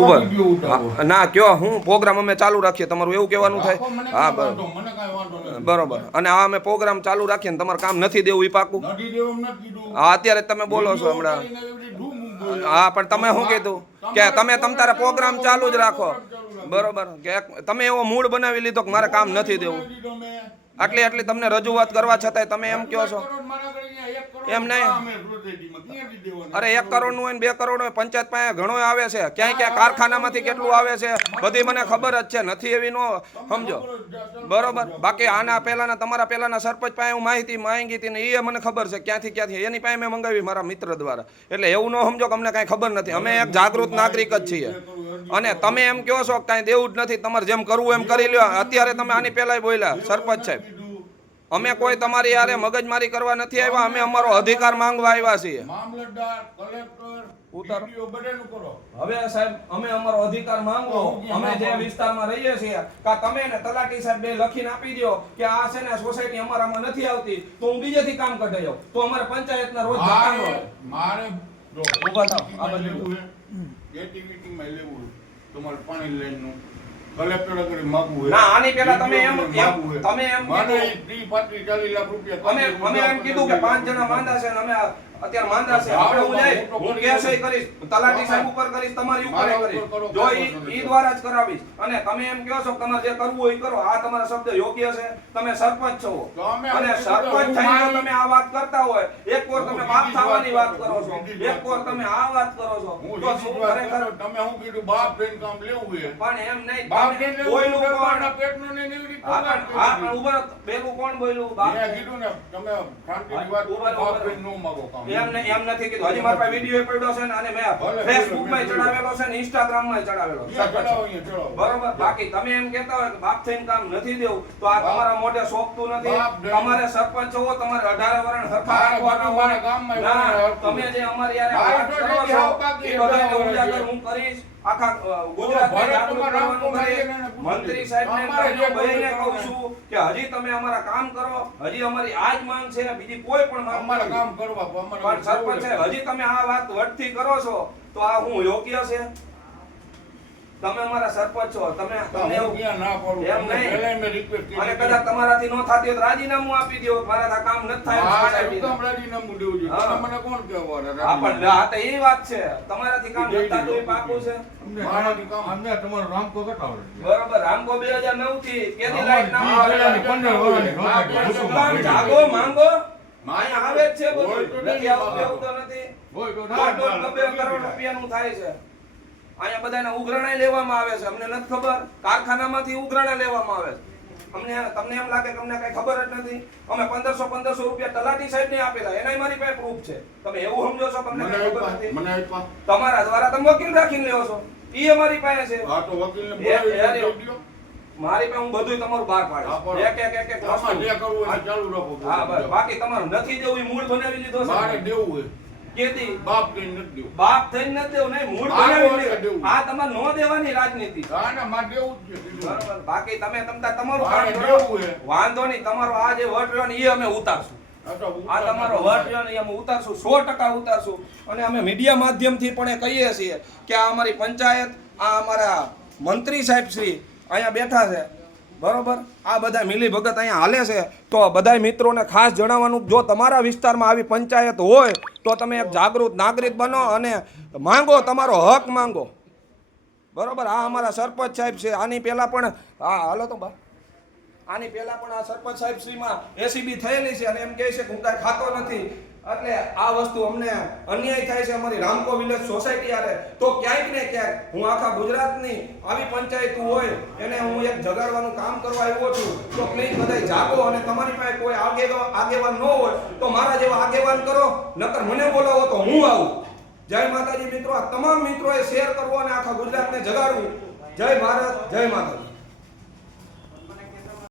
ઉભર ના કયો હું પ્રોગ્રામ અમે ચાલુ રાખીએ તમારું એવું કહેવાનું થાય હા બરોબર અને આ અમે પ્રોગ્રામ ચાલુ રાખીએ ને તમારે કામ નથી દેવું એ પાકું હા અત્યારે તમે બોલો છો હમણાં હા પણ તમે શું કીધું કે તમે તારા પ્રોગ્રામ ચાલુ જ રાખો બરોબર કે તમે એવો મૂડ બનાવી લીધો કે મારે કામ નથી દેવું આટલી તમને રજૂઆત કરવા છતાંય તમે એમ કહો છો એમ નહીં અરે 1 કરોડ નું હોય ને 2 કરોડ હોય પંચાયત પાસે ઘણો આવે છે ક્યાંય કારખાનામાંથી કેટલું આવે છે બધી મને ખબર જ છે નથી એવી નો સમજો બરોબર બાકી આના પહેલાના તમારા પહેલાના સરપંચ પાસે હું માહિતી માંગી હતી ને એ મને ખબર છે ક્યાંથી એની પાસે મેં મંગાવી મારા મિત્ર દ્વારા એટલે એવું ન સમજો કે અમને કાંઈ ખબર નથી અમે એક જાગૃત નાગરિક જ છીએ અને તમે એમ કહો છો કે કાંઈ દેવું જ નથી તમારે જેમ કરવું એમ કરી લ્યો અત્યારે તમે આની પહેલાં બોલ્યા સરપંચ સાહેબ અમે કોઈ તમારી યારે મગજમારી કરવા નથી આવ્યા અમે અમારો અધિકાર માંગવા આવ્યા છીએ હવે સાહેબ અમે અમારો અધિકાર માંગવો અમે જે વિસ્તારમાં રહીએ છીએ કા તમે ને તલાટી સાહેબ બે લખીને આપી દો કે આ છે ને સોસાયટી અમારામાં નથી આવતી તો હું બીજેથી કામ કઢાઈ જાઉં તો અમારે પંચાયતના રોજ ધક્કા મારે ઉભા થાવ આ બધું એક્ટિવિટી માં લેવું તમારે પાણી લઈને કલેક્ટર અગર માંગવું ના આની પહેલા તમે એમ મને 30-40 લાખ રૂપિયા અમે એમ કીધું કે 5 જણા માંદા છે ને અમે અત્યારે માંદા છે આપણે હું જાય હું કેસ કરીશ તલાટી સાહેબ ઉપર કરીશ તમારી ઉપર કરીશ જો ઈ દ્વારા જ કરાવીશ અને તમે એમ કહો છો તમારે જે કરવું હોય કરો આ તમારા શબ્દ યોગ્ય છે તમે સરપંચ છો અને સરપંચ થઈને તમે આ વાત કરતા હોય એક વાર તમે બાપ થવાની વાત કરો છો એક વાર તમે આ વાત કરો છો તો શું ખરેખર તમે હું કીધું બાપ થઈને કામ લેવું છે પણ એમ નહીં બાપ થઈને કોઈનું કોણ પેટનું ને નીવડી હા પણ ઉભા બેલું કોણ બોલ્યું બાપ મેં કીધું ને તમે શાંતિની વાત બાપ થઈને નો માંગો કામ એમ નથી કીધું હજી મારા પાસે વિડિયો પડ્યો છે ને અને મેં ફેસબુક માં ચડાવેલો છે ને ઇન્સ્ટાગ્રામ માં ચડાવેલો છે બરોબર બાકી તમે એમ કહેતા હોય કે બાપ થઈને કામ નથી દેવું તો આ તમારા મોઢે સોંપતું નથી તમારે સરપંચ છો તમારે 18 વર્ષ સરખા રાખવાના હોય ગામમાં તમે જે અમારી યારે વાત કરો છો એ બધાને ઉજાગર હું કરીશ આખા ગુજરાતમાં જાગૃત કરવાનું કરીશ મંત્રી સાહેબને બધાને કહું છું કે હજી તમે અમારા કામ કરો હજી અમારી આજ માંગ છે બીજી કોઈ પણ માંગ અમારા કામ કરવા પણ સરપંચ હજી તમે આ વાત વટથી કરો છો તો આ હું યોગ્ય છે તમે અમારા સરપંચ છો તમે એવું ક્યાં ના કરું એમ નહીં પહેલા મે રિક્વેસ્ટ કરી અને કદાચ તમારાથી નો થાતી તો રાજીનામું આપી દો મારા કામ ન થાય સોસાયટી કામ રાજીનામું દેવું જોઈએ તમે મને કોણ કહેવા આ પણ આ તો એ વાત છે તમારાથી કામ ન થાતું એ પાકું છે મારાથી કામ અમને તમારો રામકો કટાવડે બરોબર રામકો 2009 થી કેદી લાઈટ ના આવે 15 વર્ષ જાગો માંગો માય આવે જ છે બધું નથી આવતું એવું તો નથી હોય તો 2 કરોડ રૂપિયાનું થાય છે અહીંયા બધાના ઉઘરાણા લેવામાં આવે છે અમને નથી ખબર કારખાનામાંથી ઉઘરાણા લેવામાં આવે છે તમને એમ લાગે કે અમને કઈ ખબર જ નથી અમે 1500 રૂપિયા તલાટી સાહેબ ને આપેલા એનાય મારી પાસે પ્રૂફ છે તમે એવું સમજો છો કે અમને ખબર નથી તમારા દ્વારા તમે વકીલ રાખીને લેવો છો ઈ અમારી પાસે છે હા તો વકીલને મારી પાસે હું બધું તમારું બહાર પાડીશ એક વસ્તુ જે કરવું હોય ચાલુ રાખો હા બસ બાકી તમારું નથી દેવું મૂળ બનાવી લીધો છે મારે દેવું હોય કેતી બાપ થઈને નથી દેવું બાપ થઈને નથી દેવું નહીં મૂળ બનાવી દેવું આ તમારે નો દેવાની રાજનીતિ હા ના મારે દેવું જ છે બરાબર બાકી તમે તમારું કામ કરો વાંધો નહીં તમારો આ જે વટ રહ્યો ને એ અમે ઉતારશું આ તમારો વટ રહ્યો ને અમે ઉતારશું 100% ઉતારશું અને અમે મીડિયા માધ્યમથી પણ એ કહીએ છીએ કે આ અમારી પંચાયત આ અમારા મંત્રી સાહેબ શ્રી અહીંયા બેઠા છે બરોબર આ બધા મિલી ભગત અહીંયા હાલે છે તો બધા મિત્રોને ખાસ જણાવવાનું જો તમારા વિસ્તારમાં આવી પંચાયત હોય તો તમે એક જાગૃત નાગરિક બનો અને માંગો તમારો હક માંગો બરોબર આ અમારા સરપંચ સાહેબ છે આની પહેલા પણ હા હાલો તો બા આની પહેલા પણ આ સરપંચ સાહેબ શ્રીમાં એસીબી થયેલી છે અને એમ કહે છે કે હું કાંઈ ખાતો નથી એટલે આ વસ્તુ અમને અન્યાય થાય છે અમારી રામકો વિલેજ સોસાયટી આરે તો ક્યાંક ને ક્યાંક હું આખા ગુજરાતની આવી પંચાયતો હોય એને હું એક જગાડવાનું કામ કરવા આવ્યો છું તો પ્લીઝ બધાય જાગો અને તમારી પાસે કોઈ આગેવાન ન હોય તો મારા જેવા આગેવાન કરો નકર મને બોલાવો તો હું આવું જય માતાજી મિત્રો આ તમામ મિત્રોએ શેર કરવો અને આખા ગુજરાતને જગાડવું જય ભારત જય માતાજી